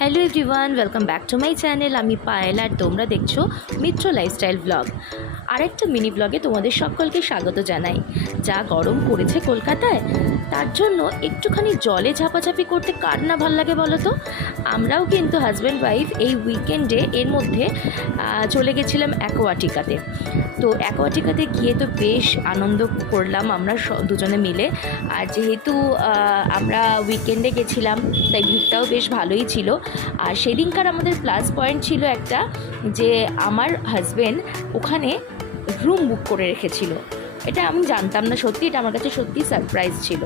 Hello everyone, welcome back to my channel. আমি পায়েল আর তোমরা দেখছো মিত্র লাইফস্টাইল ব্লগ। আরেকটা মিনি ব্লগে তোমাদের সকলকে স্বাগত জানাই। যা গরম পড়েছে কলকাতায়, তার জন্য একটুখানি জলে ঝাপাঝাপি করতে কার না ভাল লাগে বলো তো। আমরাও কিন্তু হাজব্যান্ড ওয়াইফ এই উইকেন্ডে এর মধ্যে চলে গেছিলাম অ্যাকোয়াটিকাতে। তো অ্যাকোয়াটিকাতে গিয়ে তো বেশ আনন্দ করলাম আমরা দুজনে মিলে। আর যেহেতু আমরা উইকেন্ডে গেছিলাম তাই ভিড়টাও বেশ ভালোই ছিল। আর সেদিনকার আমাদের প্লাস পয়েন্ট ছিল একটা, যে আমার হাজব্যান্ড ওখানে রুম বুক করে রেখেছিল। এটা আমি জানতাম না, সত্যি এটা আমার কাছে সত্যি সারপ্রাইজ ছিল।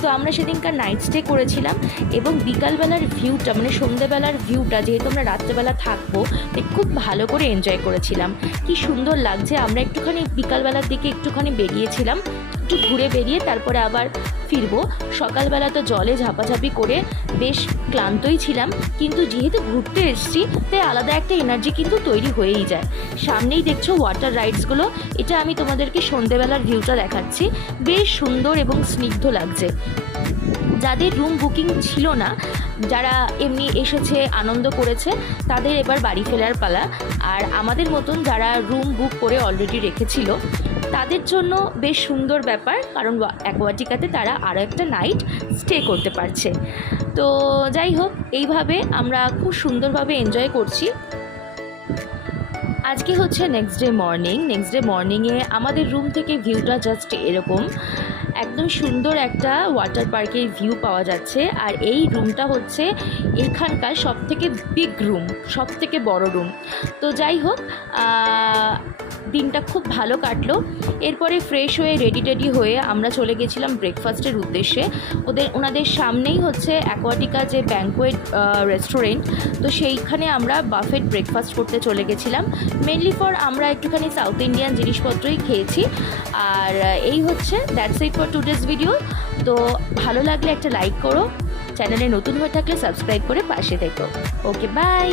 তো আমরা সেদিনকার নাইট স্টে করেছিলাম এবং বিকালবেলার ভিউটা, মানে সন্ধ্যেবেলার ভিউটা, যেহেতু আমরা রাত্রেবেলা থাকবো তাই খুব ভালো করে এনজয় করেছিলাম। কি সুন্দর লাগছে। আমরা একটুখানি বিকালবেলার দিকে একটুখানি বেরিয়েছিলাম, একটু ঘুরে বেরিয়ে তারপরে আবার ফিরবো। সকালবেলা তো জলে ঝাপাঝাপি করে বেশ ক্লান্তই ছিলাম, কিন্তু যেহেতু ঘুরতে এসেছি তাই আলাদা একটা এনার্জি কিন্তু তৈরি হয়েই যায়। সামনেই দেখছো ওয়াটার রাইডসগুলো, এটা আমি তোমাদেরকে সন্ধ্যেবেলার ভিউটা দেখাচ্ছি। বেশ সুন্দর এবং স্নিগ্ধ লাগছে। যাদের রুম বুকিং ছিল না, যারা এমনি এসেছে আনন্দ করেছে, তাদের এবার বাড়ি ফেরার পালা। আর আমাদের মতন যারা রুম বুক করে অলরেডি রেখেছিল তাদের জন্য বেশ সুন্দর ব্যাপার, কারণ অ্যাকোয়াটিকাতে তারা আরও একটা নাইট স্টে করতে পারছে। তো যাই হোক, এইভাবে আমরা খুব সুন্দরভাবে এনজয় করছি। আজকে হচ্ছে নেক্সট ডে মর্নিংয়ে আমাদের রুম থেকে ভিউটা জাস্ট এরকম, একদম সুন্দর একটা ওয়াটার পার্কের ভিউ পাওয়া যাচ্ছে। আর এই রুমটা হচ্ছে এখানকার সবথেকে বিগ রুম, সবথেকে বড় রুম। তো যাই হোক, দিনটা খুব ভালো কাটলো। এরপরে ফ্রেশ হয়ে রেডি হয়ে আমরা চলে গেছিলাম ব্রেকফাস্টের উদ্দেশ্যে। ওনাদের সামনেই হচ্ছে অ্যাকোয়াটিকা যে ব্যাঙ্কোয়েট রেস্টুরেন্ট, তো সেইখানে আমরা বাফেট ব্রেকফাস্ট করতে চলে গেছিলাম। মেনলি আমরা একটুখানি সাউথ ইন্ডিয়ান জিনিসপত্রই খেয়েছি। আর এই হচ্ছে that's it for today's video. তো ভালো লাগলে একটা লাইক করো, চ্যানেলে নতুন হয়ে থাকলে সাবস্ক্রাইব করে পাশে থেকো। ওকে, বাই।